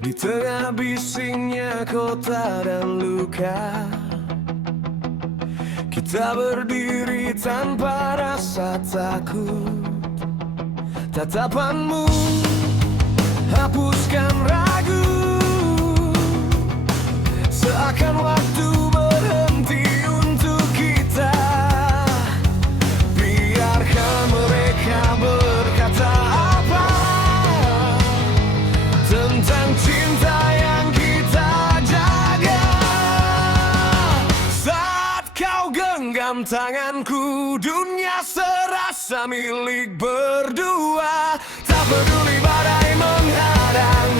Di tengah bisingnya kota dan luka, kita berdiri tanpa rasa takut. Tatapanmu hapuskan ragu, seakan waktu berhenti untuk kita. Biarkan mereka berkata apa tentang cinta yang kita jaga. Saat kau genggam tanganku, dunia serasa milik berdua. Tak peduli badai menghadang,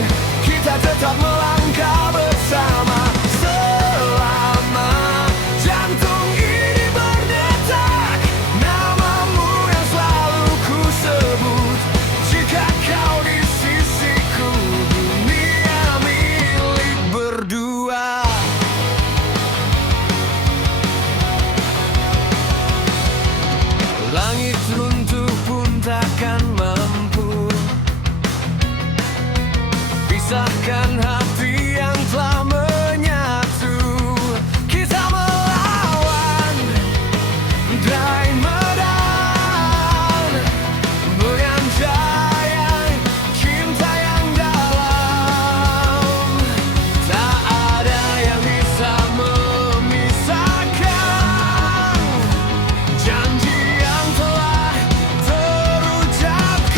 kita tetap melangkah bersama. Selama jantung ini berdetak, namamu yang selalu ku sebut. Jika kau di sisiku, dunia milik berdua. Langit runtuh pun takkan mampu pisahkan hati yang telah menyatu. Kita melawan dai medan, menyanjai cinta yang dalam. Tak ada yang bisa memisahkan janji yang telah terucapkan.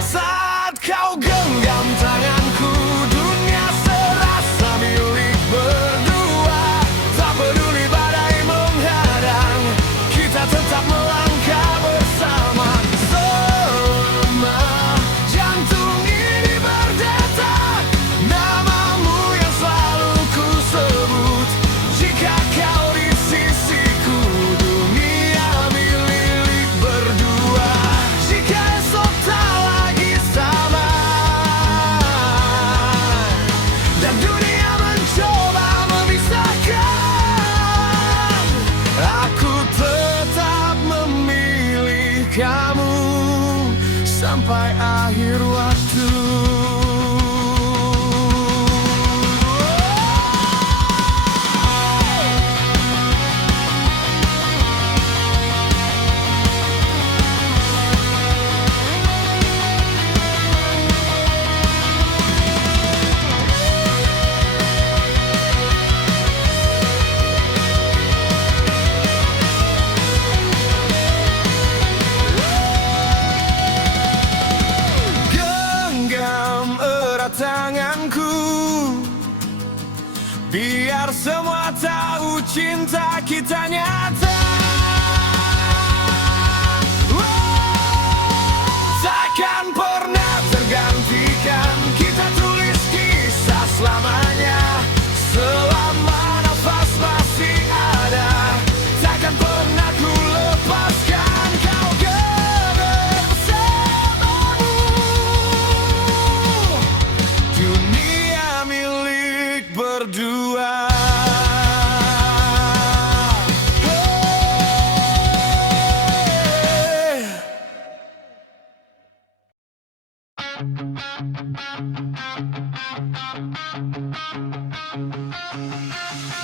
Saat kau genggam tanganku, dunia serasa milik berdua. Tak peduli badai menghadang, kita tetap melangkah bersama. Selama jantung ini berdetak, namamu yang selalu ku sebut. Jika kau di sisiku, dunia milik berdua. Jika esok tak lagi sama dan dunia mencoba memisahkan, aku tetap memilih kamu sampai akhir waktu. Genggam erat tanganku, biar semua tahu cinta kita nyata. Takkan pernah tergantikan, kita tulis kisah selamanya. Selama nafas masih ada, takkan pernah ku lepaskan kau bersamamu. Dunia milik berdua.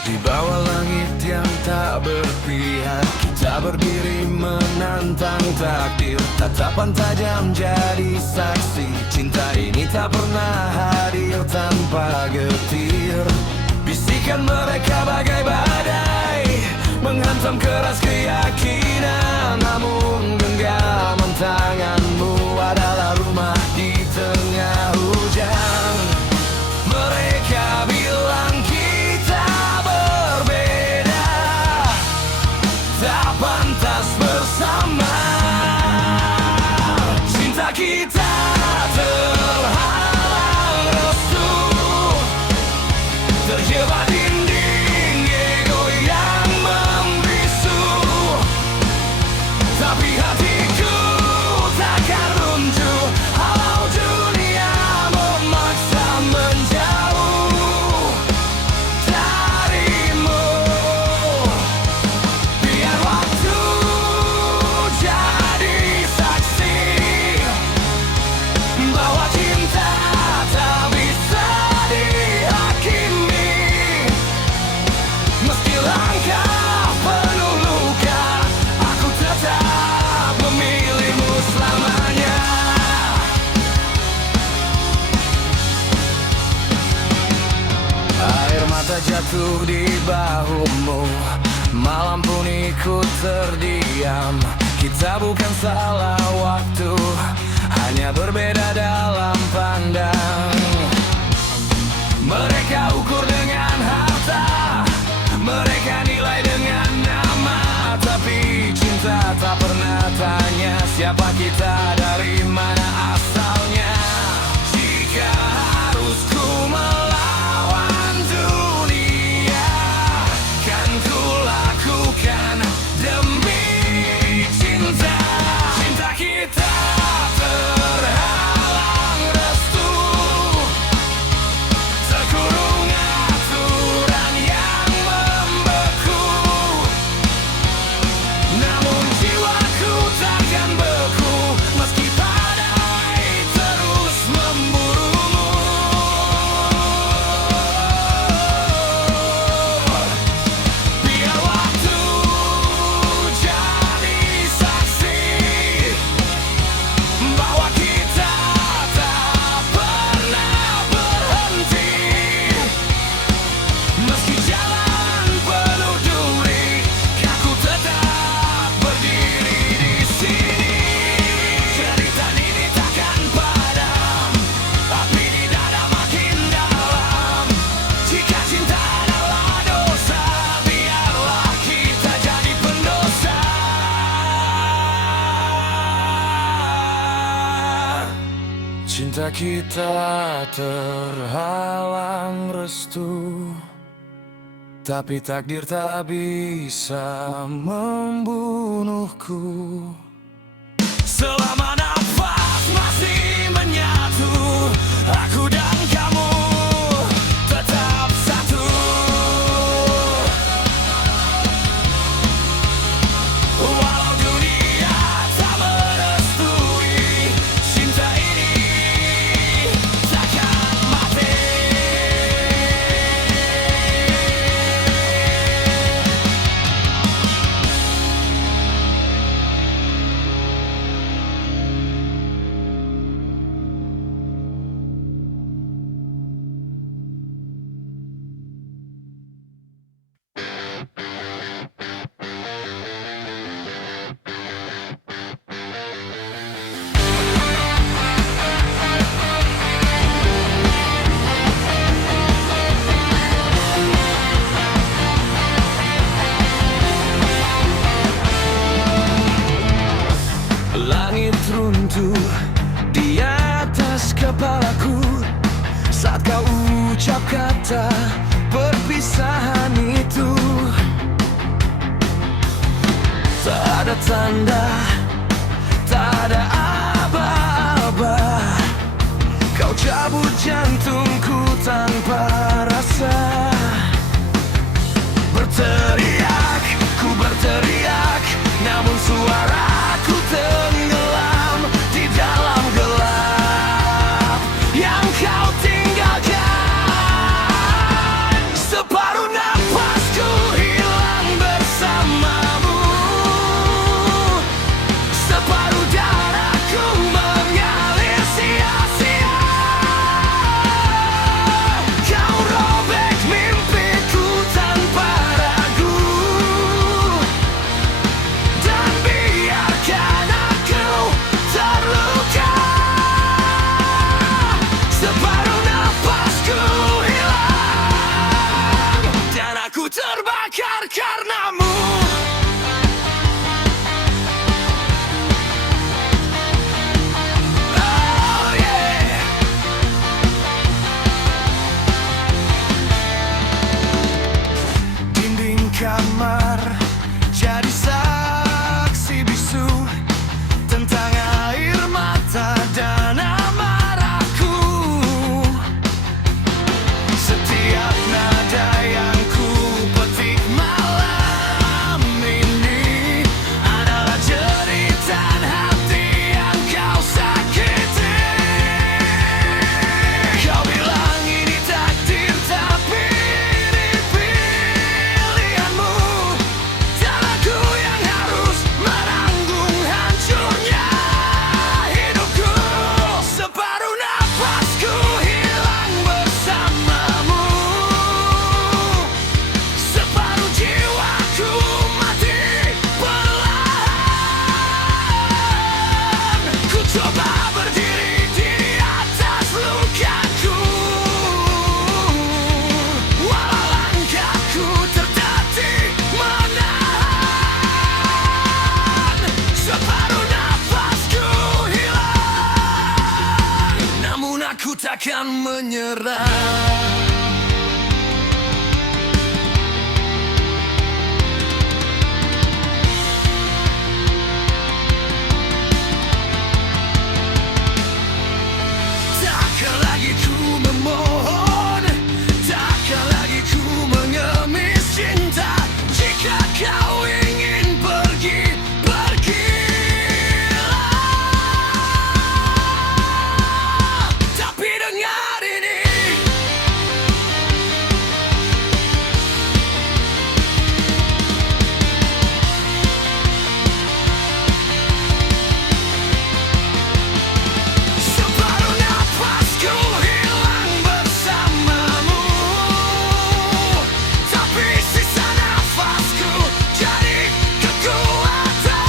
Di bawah langit yang tak berpihak, kita berdiri menantang takdir. Tatapan tajam jadi saksi, cinta ini tak pernah hadir tanpa getir. Bisikan mereka bagai badai, menghantam keras keyakinan. Namun genggaman tanganmu adalah rumah di tengah hujan. Mereka bilang kita berbeda, tak pantas bersama. Cinta kita terhalang restu, terjebak dinding ego yang membisu. Tapi hatiku takkan runtuh walau dunia memaksa menjauh darimu. Biar waktu jadi saksi, jatuh di bahumu, malam pun ikut terdiam. Kita bukan salah waktu, hanya berbeda dalam pandang. Mereka ukur dengan harta, mereka nilai dengan nama, tapi cinta tak pernah tanya siapa kita, dari mana asalnya. Jika harus ku melawan dunia, kan ku lakukan demi cinta. Cinta kita terhalang restu, terkurung aturan yang membeku. Namun jiwaku takkan beku, meski badai terus memburumu. Biar waktu jadi saksi bahwa kita tak pernah berhenti. Meski jalan penuh duri, aku tetap berdiri di sini. Cerita ini takkan padam, api di dada makin dalam. Jika cinta adalah dosa, biarlah kita jadi pendosa. Cinta kita terhalang restu, tapi takdir tak bisa membunuhku. Selama nafas masih menyatu, aku dan kamu tetap satu. Walau dunia tak merestui, cinta ini takkan mati. Langit runtuh di atas kepalaku saat kau ucap kata perpisahan itu. Tak ada tanda, tak ada aba-aba, kau cabut jantungku tanpa rasa. Berteriak, ku berteriak, namun suaraku tenggelam di dalam gelap yang kau tinggalkan. Separuh napasku hilang bersamamu, separuh darahku mengalir sia-sia. Kau robek mimpiku tanpa ragu, Aku takkan menyerah. Takkan lagi ku memohon, takkan lagi ku mengemis cinta. Jika kau ingin pergi, pergilah. Tapi dengar ini, separuh nafasku hilang bersamamu, tapi sisa nafasku jadi kekuatan.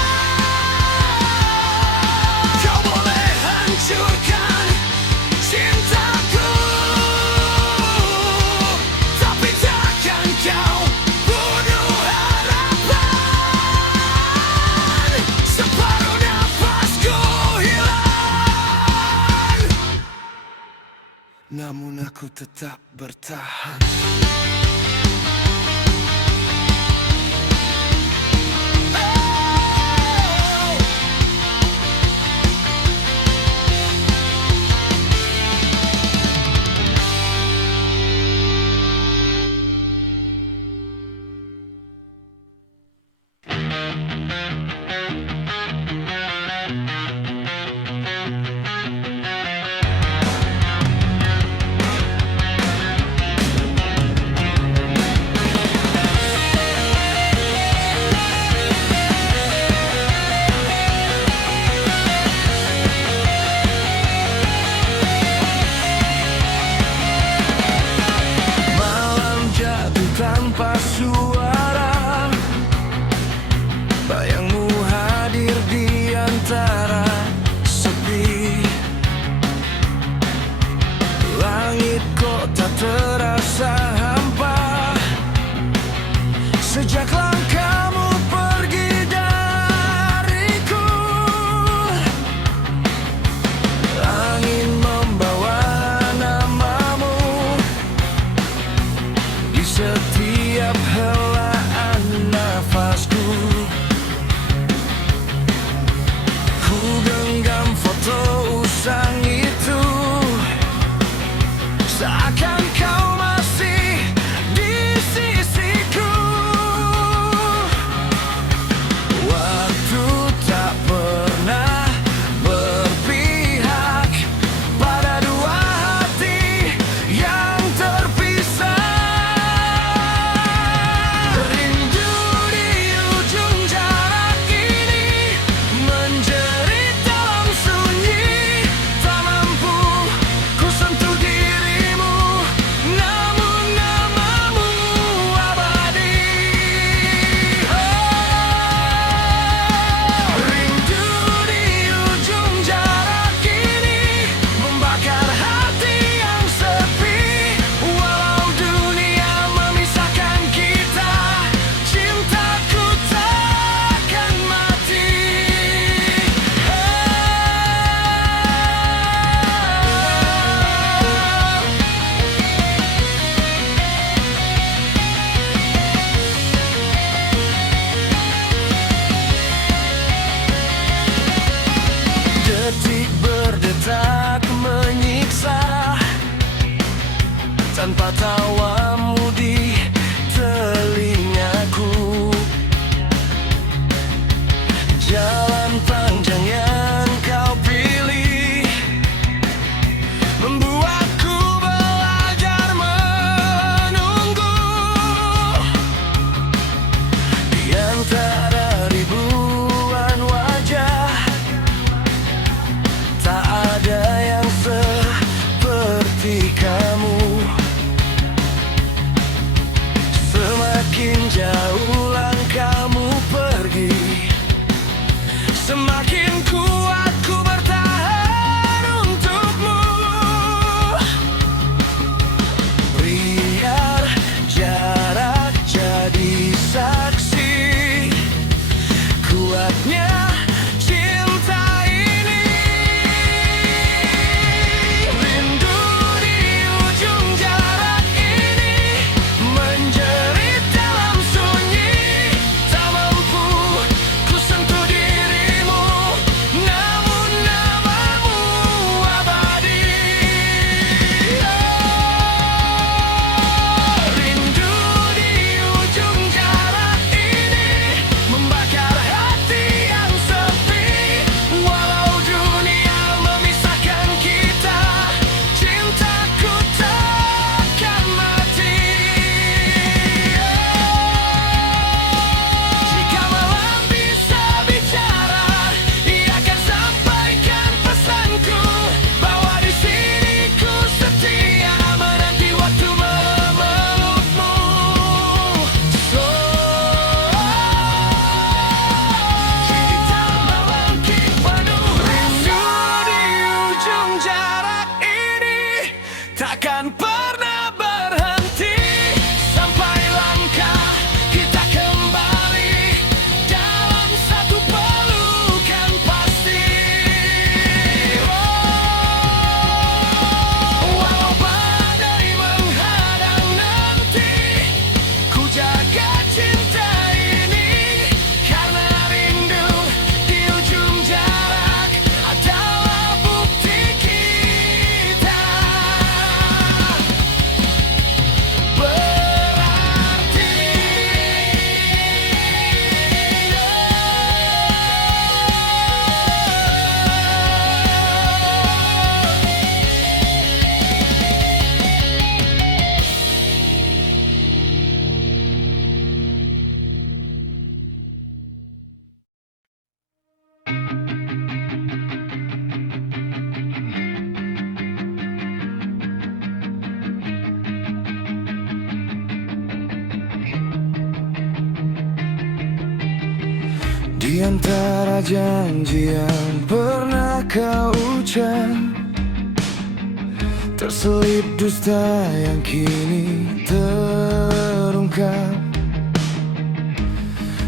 Kau boleh hancurkan cintaku, tapi takkan kau bunuh harapan. Separuh nafasku hilang, namun aku tetap bertahan. Malam jatuh tanpa suara, bayangmu hadir di antara sepi. Langit kota terasa hampa sejak langkahmu pergi dariku. Angin membawa namamu di setiap helaan nafasku. Ku genggam foto usang itu, seakan kau masih di sisiku. Waktu tak pernah berpihak pada dua hati yang terpisah. Rindu di ujung jarak ini, menjerit dalam sunyi. Tak mampu ku sentuh dirimu, namun namamu abadi. Rindu di ujung jarak ini, membakar hati yang sepi. Walau dunia memisahkan kita, cintaku takkan mati. Detik berdetak menyiksa, tanpa tawamu di telingaku. Jalan panjang yang kau pilih membuatku belajar menunggu. Di antara ribuan wajah, tak ada yang seperti kamu. Di antara janji yang pernah kau ucap, terselip dusta yang kini terungkap.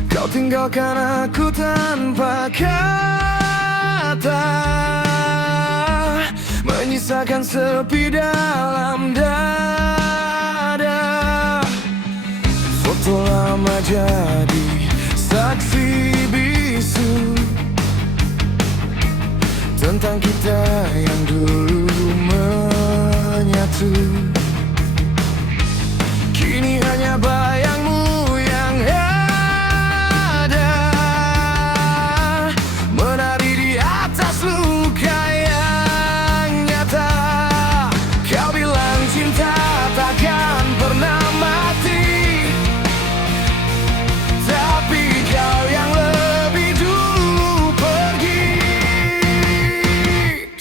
Kau tinggalkan aku tanpa kata, menyisakan sepi dalam dada. Foto lama jadi saksi bisu tentang kita yang dulu menyatu. Kini hanya bayangmu yang ada, menari di atas luka yang nyata. Kau bilang cinta takkan pernah mati, tapi kau yang lebih dulu pergi.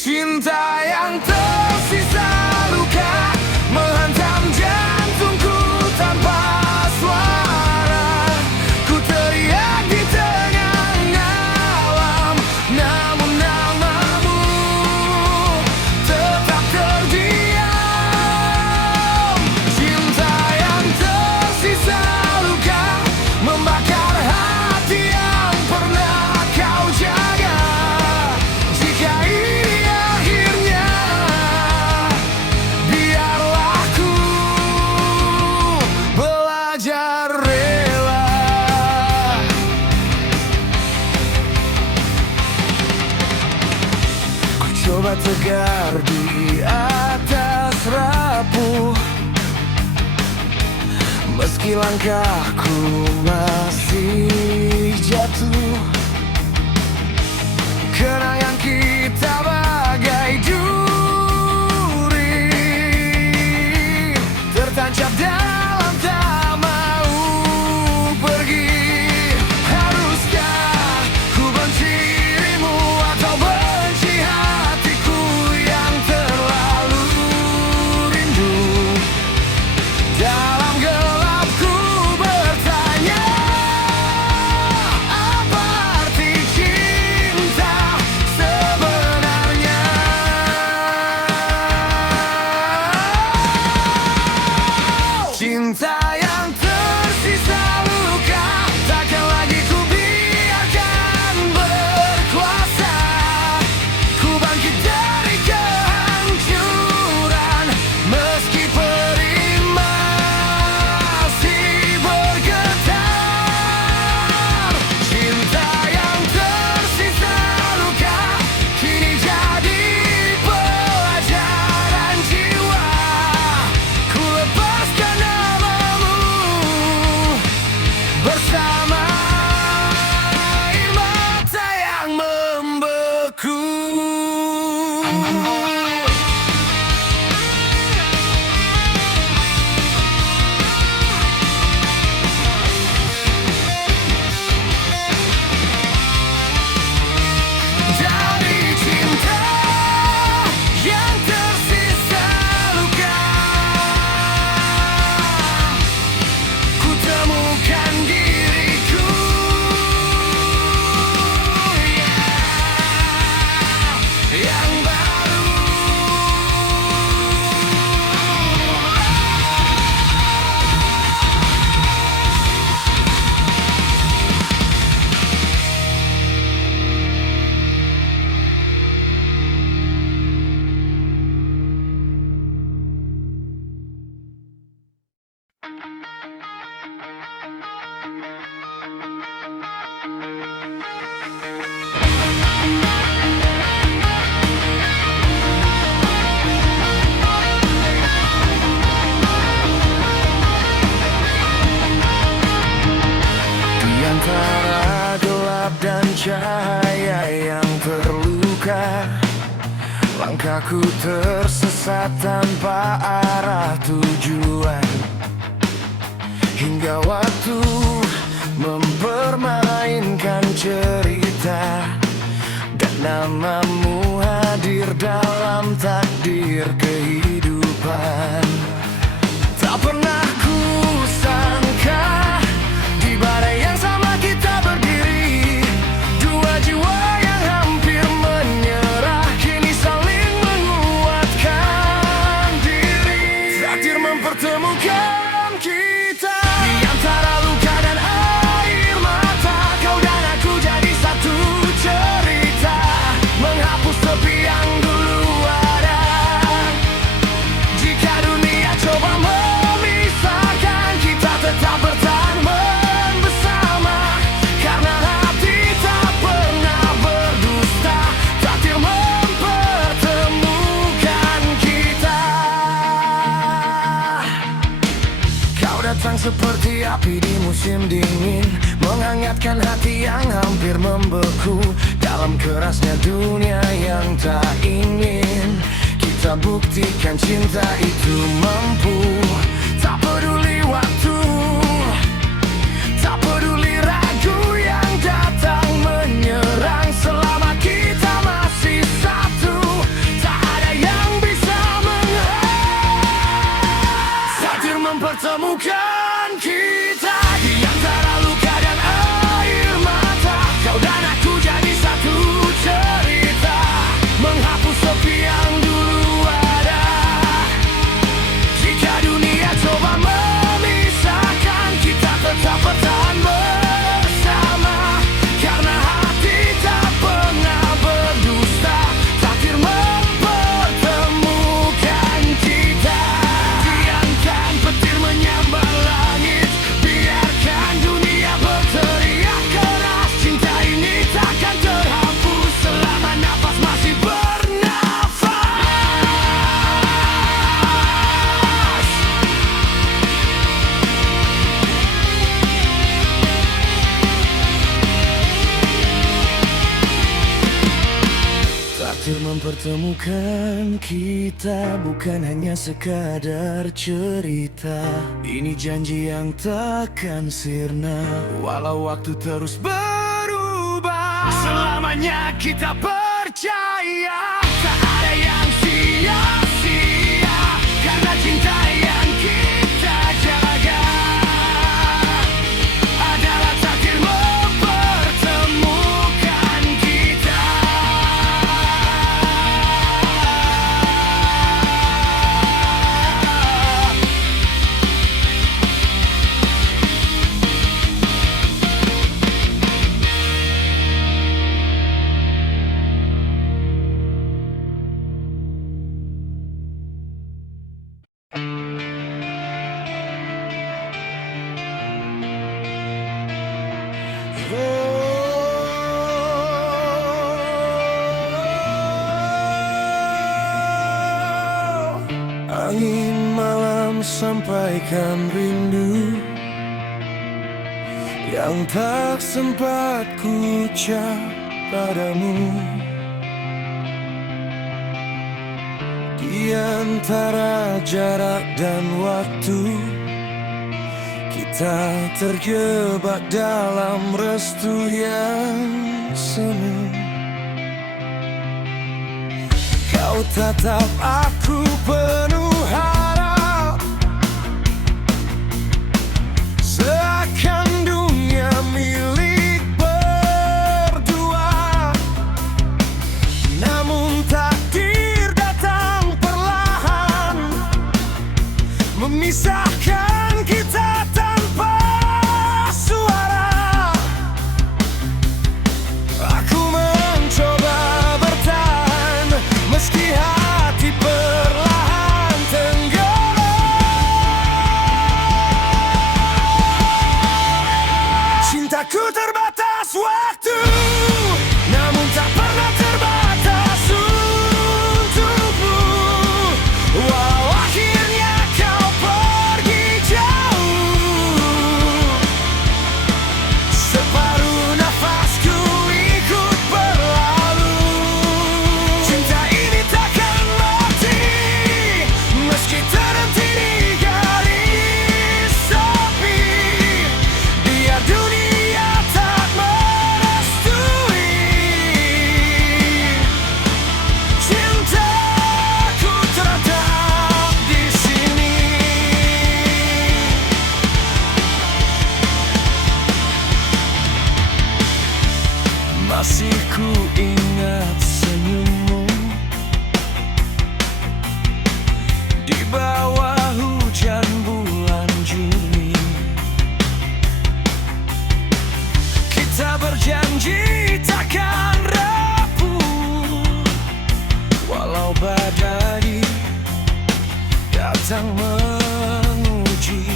Cinta yang tersisa luka menghantam jantungku tanpa suara. Ku teriak di tengah alam, namun namamu tetap terdiam. Cinta yang tersisa luka membakar hati yang pernah kau jaga. Jika ini akhirnya, biarlah ku belajar rela. Ku coba tegar di atas rapuh, meski langkahku masih jatuh. Kenangan kita bagai duri tertancap dalam tak mau pergi. Haruskah ku benci dirimu atau benci hatiku yang terlalu rindu? Dalam gelap ku bertanya, apa arti cinta sebenarnya? Cinta yang tersisa luka takkan lagi ku biarkan berkuasa. Ku bangkit dari kehancuran, meski perih masih bergetar. Cinta yang tersisa luka kini jadi pelajaran jiwa. Ku lepaskan namamu bersama air mata yang membeku. Dari cinta yang tersisa luka, ku temukan diriku, yang baru. Di antara gelap dan cahaya yang terluka, langkahku tersesat tanpa arah tujuan. Hingga waktu mempermainkan cerita, dan namamu hadir dalam takdir kehidupan. Tak pernah ku sangka di badai yang sama kita berdiri, seperti api di musim dingin, menghangatkan hati yang hampir membeku. Dalam kerasnya dunia yang tak ingin, kita buktikan cinta itu mampu. Tak peduli waktu, tak peduli ragu yang datang menyerang, selama kita masih satu, tak ada yang bisa menghalang. Takdir mempertemukan kita di antara luka dan air mata. Kau dan aku jadi satu cerita, menghapus sepi yang dulu ada. Jika dunia coba memisahkan, kita tetap bertahan bersama, karena hati tak pernah berdusta. Takdir mempertemukan kita. Biarkan petir menyambar langit, biarkan dunia berteriak keras. Cinta ini takkan terhapus selama nafas masih bernafas. Takdir mempertemukan kita, bukan hanya sekadar cerita. Ini janji yang takkan sirna, walau waktu terus berubah. Selamanya kita percaya, tak ada yang sia-sia, karena cinta yang kita jaga adalah takdir mempertemukan kita. Angin malam sampaikan rindu yang tak sempat ku ucap padamu. Di antara jarak dan waktu, kita terjebak dalam restu yang semu. Kau tatap aku penuh harap, seakan dunia milik berdua. Namun takdir datang perlahan, memisahkan kita tanpa suara. Aku mencoba bertahan, meski hati perlahan tenggelam. Cintaku terbatas waktu, namun tak pernah terbatas untukmu. Walau akhirnya kau pergi jauh, separuh nafasku ikut berlalu. Cinta ini takkan mati, meski terhenti di garis sepi. Biar dunia tak merestui, cintaku terletak di sini. Masih ku ingat senyummu di bawah hujan bulan Juni. Kita berjanji takkan rapuh, walau badai datang menguji.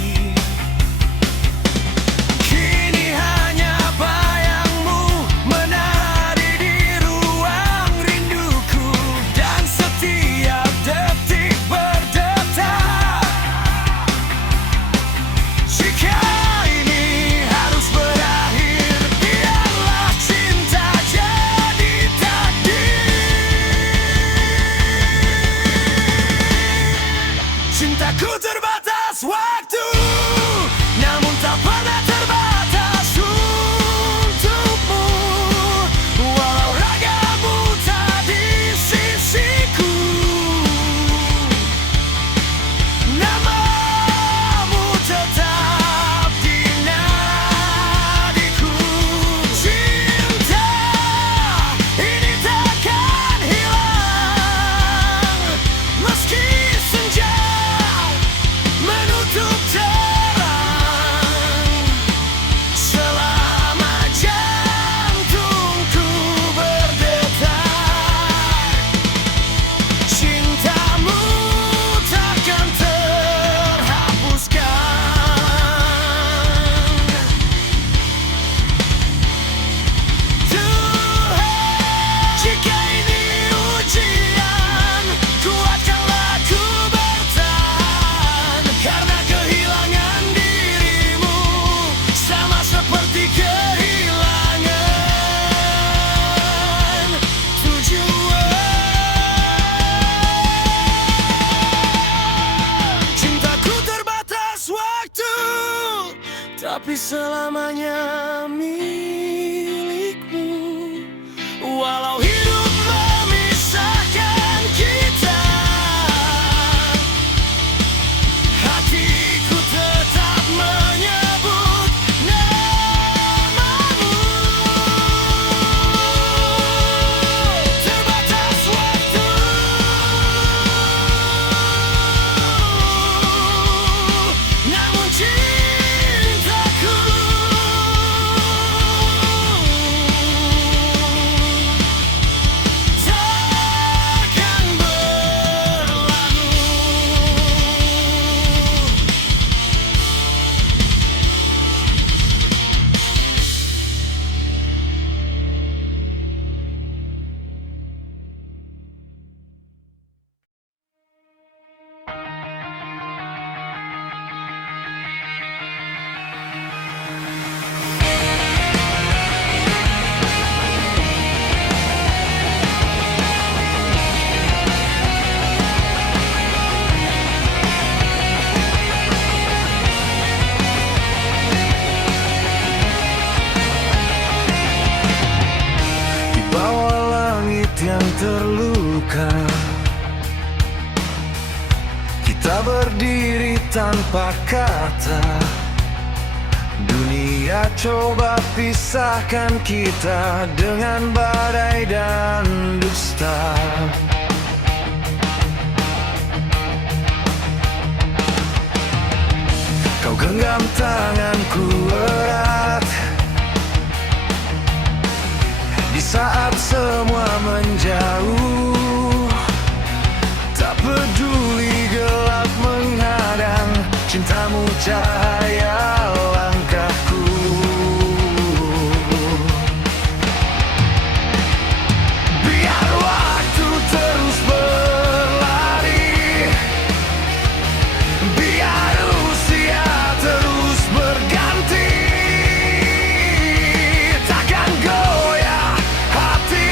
Kini hanya bayangmu menari di ruang rinduku, dan setiap detik berdetak. Jika Cintaku terbatas waktu, namun tak pernah terbatas untukmu. Walau ragamu tak di sisiku, namamu tetap di nadiku. Cinta ini takkan hilang, meski senja menutup terang. Selama jantungku berdetak, cintamu takkan terhapuskan. Tuhan, jika ini ujian, kuatkanlah ku bertahan. Karena kehilangan dirimu sama seperti kehilangan tujuan. Cintaku terbatas waktu, tapi selamanya milikmu. Walau hidup memisahkan kita, hatiku tetap menyebut namamu. Terbatas waktu, namun cintaku takkan berlalu. Di bawah langit yang terluka, kita berdiri tanpa kata. Dunia coba pisahkan kita dengan badai dan dusta. Kau genggam tanganku erat di saat semua menjauh. Tak peduli gelap menghadang, cintamu cahaya langkahku. Biar waktu terus berlari, biar usia terus berganti, takkan goyah hati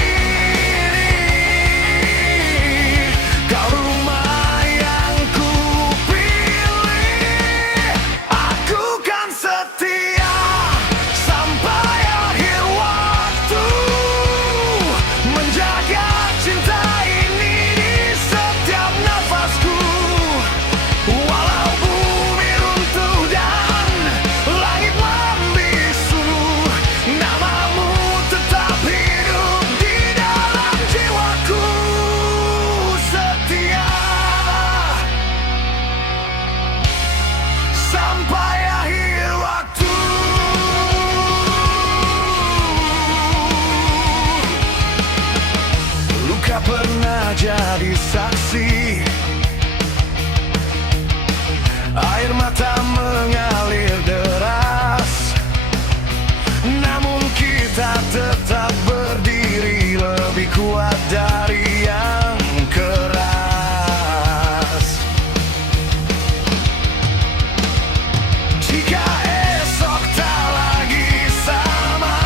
ini. Kau rumah yang ku pilih, aku kan setia sampai akhir waktu, menjaga cinta ini di setiap nafasku. Walau bumi runtuh dan langit membisu, namamu tetap hidup di dalam jiwaku. Setia sampai akhir waktu. Luka pernah jadi saksi, air mata mengalir deras, namun kita tetap berdiri lebih kuat dari yang keras. Jika esok tak lagi sama,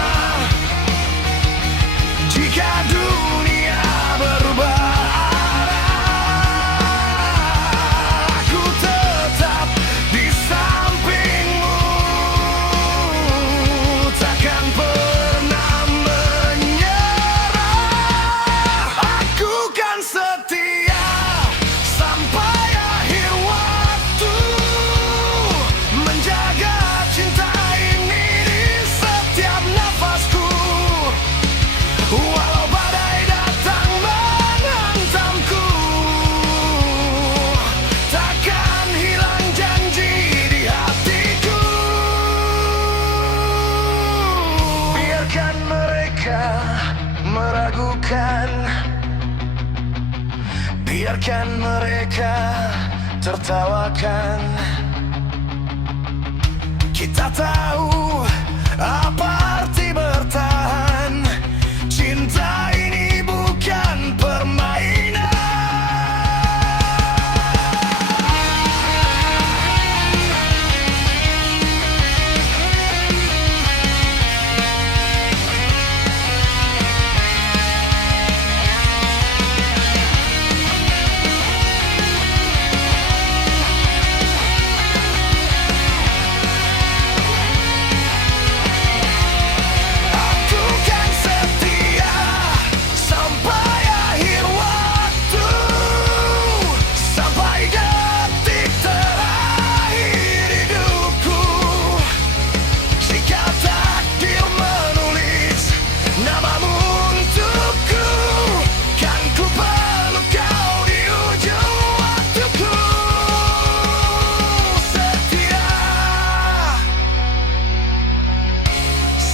jika dunia berubah arah, Biarkan mereka tertawakan. Kita tahu apa arti bertahan. Cinta ini bukan permainan.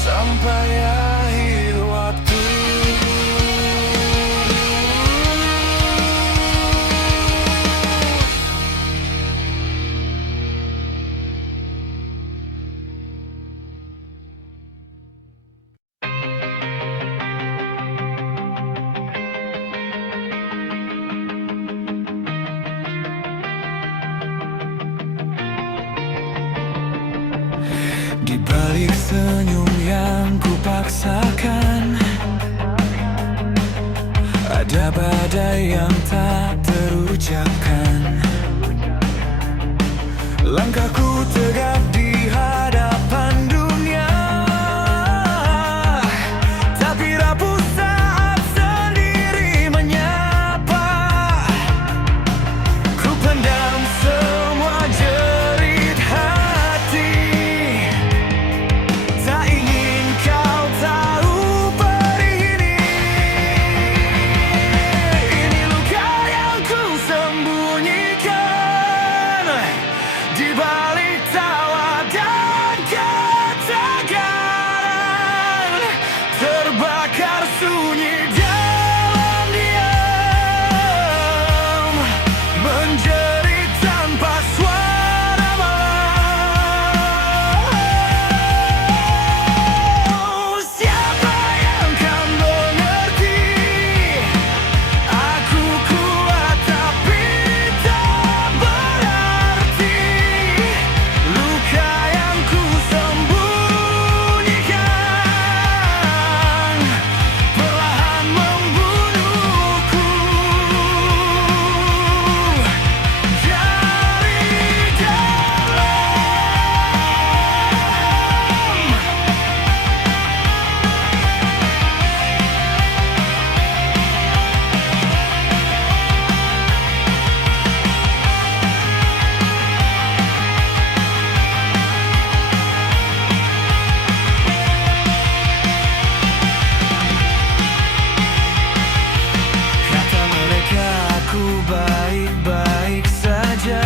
Sampai akhir waktu. Di balik senyum yang kupaksakan, ada badai yang tak terucapkan. Langkahku tegap di hadapan dunia, tapi rapuh saat sendiri menyapa. Ku pendam semua jerit hati, tak ingin kau tahu perih ini. Ini luka yang ku sembunyikan di balik tawa dan ketakutan. Terbakar sunyi dalam diam, menjerit tanpa suara malam. Siapa yang kan mengerti? Aku kuat tapi tak berarti. Luka yang ku sembunyikan perlahan membunuhku dari kata mereka aku baik-baik saja.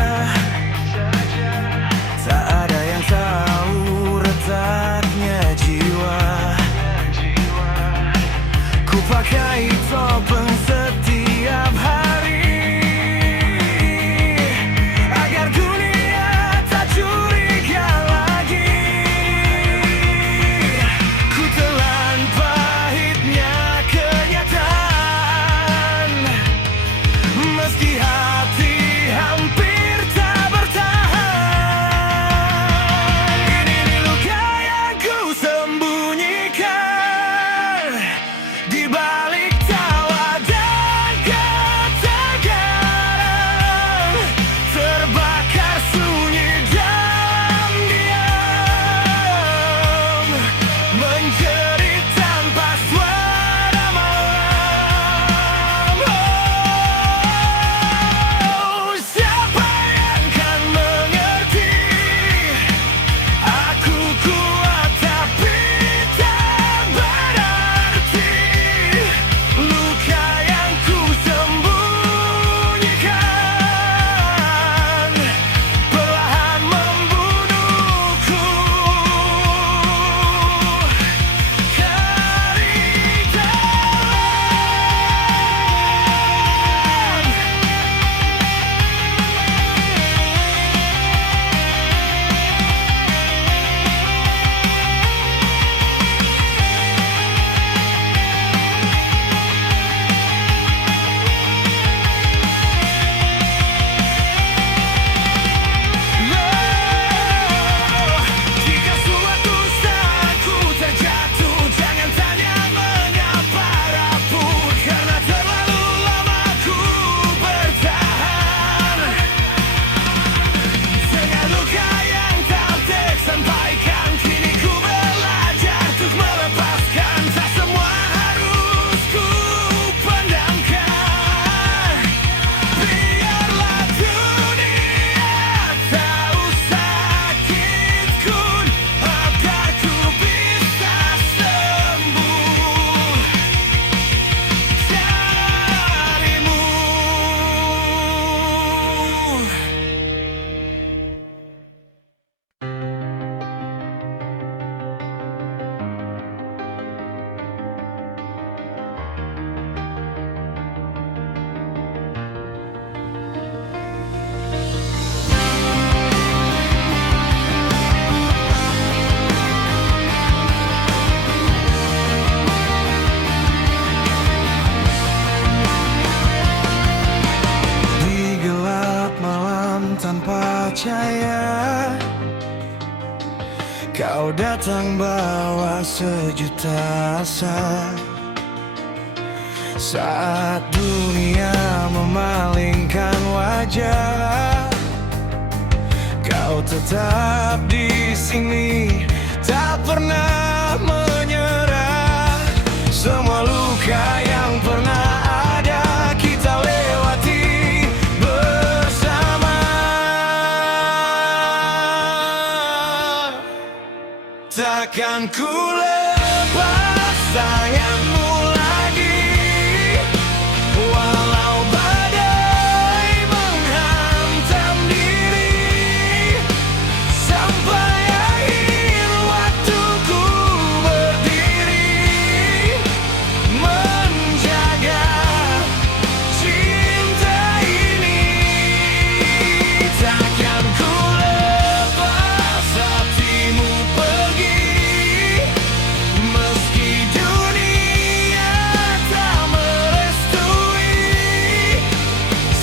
Tak ada yang tahu retaknya jiwa. Ku pakai topeng setiap hari agar dunia tak curiga lagi. Ku telan pahitnya kenyataan, meski hati hampir tak bertahan. Ini luka yang ku sembunyikan di balik tawa dan ketakutan. Terbakar sunyi dalam diam, menjerit tanpa suara malam. percaya kau datang bawa sejuta asa. Saat dunia memalingkan wajah, kau tetap di sini, tak pernah menyerah. Semua luka yang pernah ada kita lewati bersama. Takkan ku lepas tanganmu lagi, walau badai menghantam diri. Sampai akhir waktuku berdiri, menjaga cinta ini. Takkan ku lepas hatimu pergi, meski dunia tak merestui.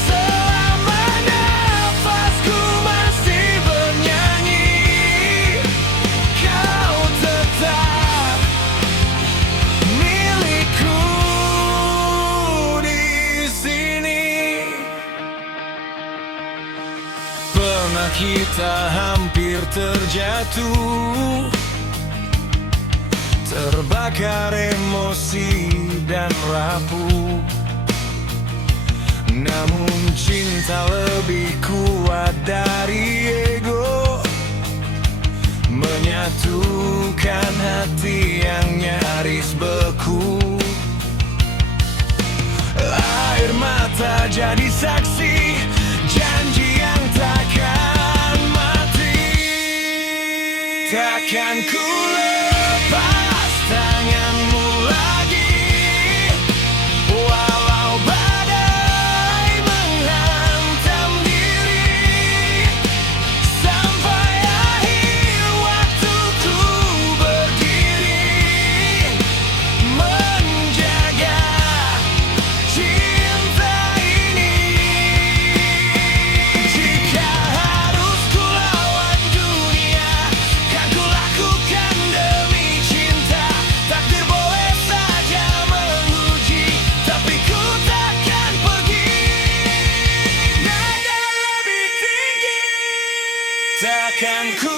Selama nafasku masih bernyanyi, kau tetap milikku di sini. Pernah kita hampir terjatuh, terbakar emosi dan rapuh. Namun cinta lebih kuat dari ego, menyatukan hati yang nyaris beku. Air mata jadi saksi janji yang takkan mati. Takkan ku lepas tanganmu lagi, walau badai menghantam diri. Sampai akhir waktuku berdiri, menjaga cinta ini. Jika harus ku lawan dunia, kan ku lakukan demi cinta. Takdir boleh saja menguji, tapi ku takkan pergi. Nada lebih tinggi, takkan ku